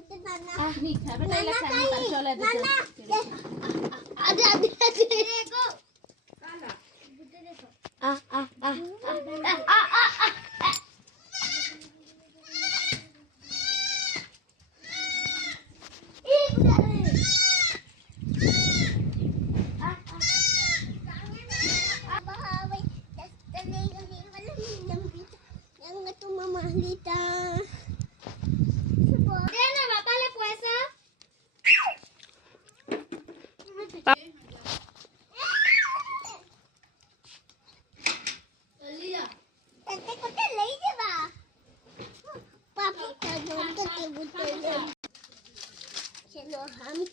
मीठा बेटा लखा पर चले दे आधे आधे देखो आ आ आ चलो हम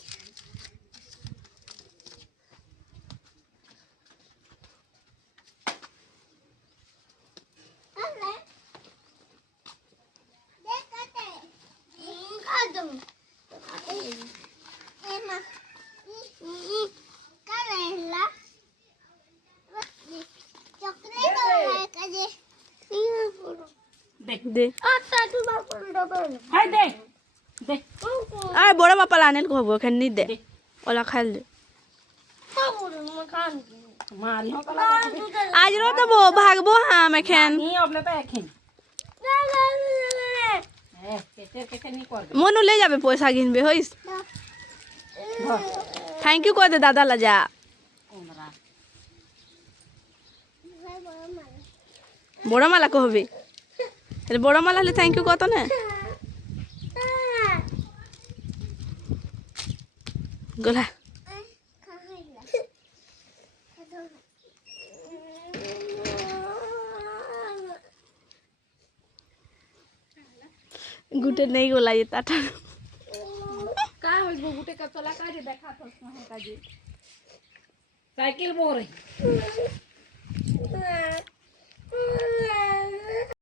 दे हाय दे दे आ बड़ा पापा लाने को हबो खन नहीं दे ओला खाल दे मारी हो कला आज रो तो वो भागबो हां मैं खेन नहीं अपने पे खेन ए केते नहीं कर दे मोनू ले जाबे पैसा गिनबे होइस थैंक यू कह दे दादा ला जा बड़ा माला कहबे अरे बड़ा माला ले थैंक यू कहतो ना गोला गुटे नहीं गोला ये टाटा का होइस बो गुटे का चला का जे देखा तो है का जे साइकिल मोर